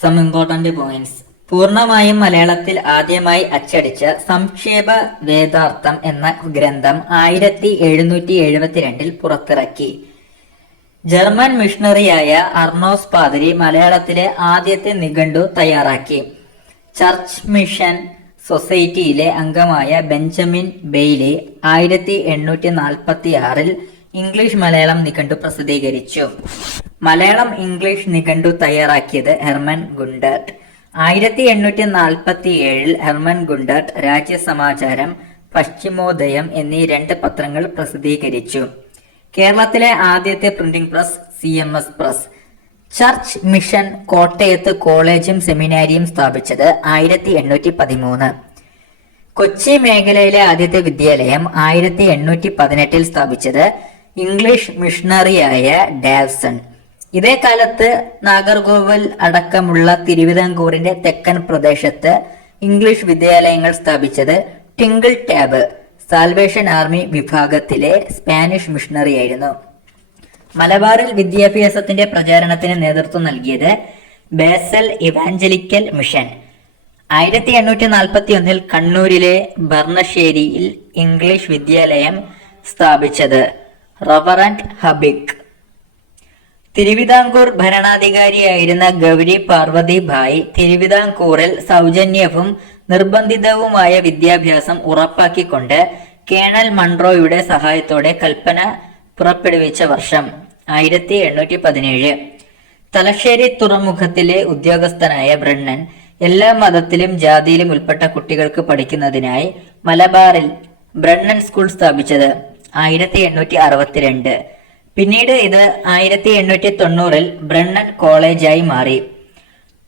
Some important points. പൂർണ്ണമായും മലയാളത്തിൽ ആദ്യമായി അച്ചടിച്ച സംക്ഷേപ വേദാർത്ഥം എന്ന ഗ്രന്ഥം 1772 പുറത്തിറക്കി. ജർമ്മൻ മിഷണറിയായ അർണോസ് പാതിരി മലയാളത്തിലെ ആദ്യത്തെ നിഘണ്ടു തയ്യാറാക്കി. ചർച്ച് മിഷൻ സൊസൈറ്റിയിലെ അംഗമായ ബെഞ്ചമിൻ ബെയ്ലി 1846 ഇംഗ്ലീഷ് മലയാളം നിഘണ്ടു പ്രസിദ്ധീകരിച്ചു. മലയാളം ഇംഗ്ലീഷ് നിഘണ്ടു തയ്യാറാക്കിയത് Hermann Gundert. 1847 Hermann Gundert Rajyasamacharam, പശ്ചിമോദയം എന്നീ 2 പത്രങ്ങൾ പ്രസിദ്ധീകരിച്ചു. കേരളത്തിലെ ആദ്യത്തെ printing press CMS press. Church mission കോട്ടയത്ത് കോളേജും സെമിനാരിയും സ്ഥാപിച്ചത് 1813. കൊച്ചി മേഖലയിലെ ആദ്യത്തെ വിദ്യാലയം 1818 സ്ഥാപിച്ചത് ഇംഗ്ലീഷ് മിഷണറിയായ ഡാവ്സൺ. ഇതേ കാലത്ത് നാഗർകോവിൽ അടക്കമുള്ള തിരുവിതാംകൂറിന്റെ തെക്കൻ പ്രദേശത്ത് ഇംഗ്ലീഷ് വിദ്യാലയങ്ങൾ സ്ഥാപിച്ചത് ടിങ്കിൾ ടാബ് സാൽവേഷൻ ആർമി വിഭാഗത്തിലെ സ്പാനിഷ് മിഷണറിയായിരുന്നു. മലബാറിൽ വിദ്യാഭ്യാസത്തിന്റെ പ്രചാരണത്തിന് നേതൃത്വം നൽകിയത് ബേസൽ ഇവാഞ്ചലിക്കൽ മിഷൻ. 1841 കണ്ണൂരിലെ ബർണശ്ശേരിയിൽ ഇംഗ്ലീഷ് വിദ്യാലയം സ്ഥാപിച്ചത് റവറന്റ് ഹബിക്. തിരുവിതാംകൂർ ഭരണാധികാരിയായിരുന്ന ഗൗരി പാർവതി ഭായ് തിരുവിതാംകൂറിൽ സൗജന്യവും നിർബന്ധിതവുമായ വിദ്യാഭ്യാസം ഉറപ്പാക്കിക്കൊണ്ട് കേണൽ മൺട്രോയുടെ സഹായത്തോടെ കൽപ്പന പുറപ്പെടുവിച്ച വർഷം 1817. തലശ്ശേരി തുറമുഖത്തിലെ ഉദ്യോഗസ്ഥനായ ബ്രണ്ണൻ എല്ലാ മതത്തിലും ജാതിയിലും ഉൾപ്പെട്ട കുട്ടികൾക്ക് പഠിക്കുന്നതിനായി മലബാറിൽ ബ്രണ്ണൻ സ്കൂൾ സ്ഥാപിച്ചത് 1862. പിന്നീട് ഇത് 1890 ബ്രണ്ണൻ കോളേജായി മാറി.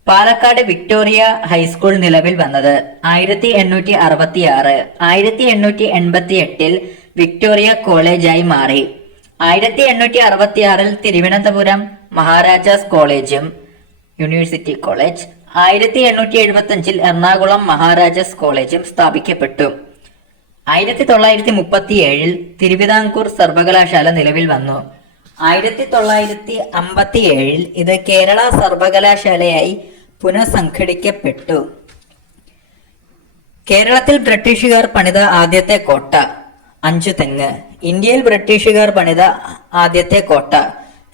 പാലക്കാട് വിക്ടോറിയ ഹൈസ്കൂൾ നിലവിൽ വന്നത് 1866. 1888 വിക്ടോറിയ കോളേജായി മാറി. 1866 തിരുവനന്തപുരം മഹാരാജാസ് കോളേജും യൂണിവേഴ്സിറ്റി കോളേജ്, 1875 എറണാകുളം മഹാരാജാസ് കോളേജും സ്ഥാപിക്കപ്പെട്ടു. 1937 തിരുവിതാംകൂർ സർവകലാശാല നിലവിൽ വന്നു. 1957 ഇത് കേരള സർവകലാശാലയായി പുനഃസംഘടിക്കപ്പെട്ടു. കേരളത്തിൽ ബ്രിട്ടീഷുകാർ പണിത ആദ്യത്തെ കോട്ട അഞ്ചുതെങ്ങ്. ഇന്ത്യയിൽ ബ്രിട്ടീഷുകാർ പണിത ആദ്യത്തെ കോട്ട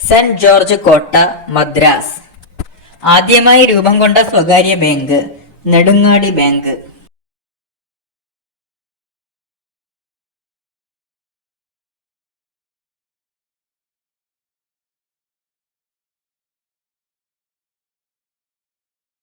സെന്റ് ജോർജ് കോട്ട, മദ്രാസ്. ആദ്യമായി രൂപം കൊണ്ട സ്വകാര്യ ബാങ്ക് നെടുങ്ങാടി ബാങ്ക്.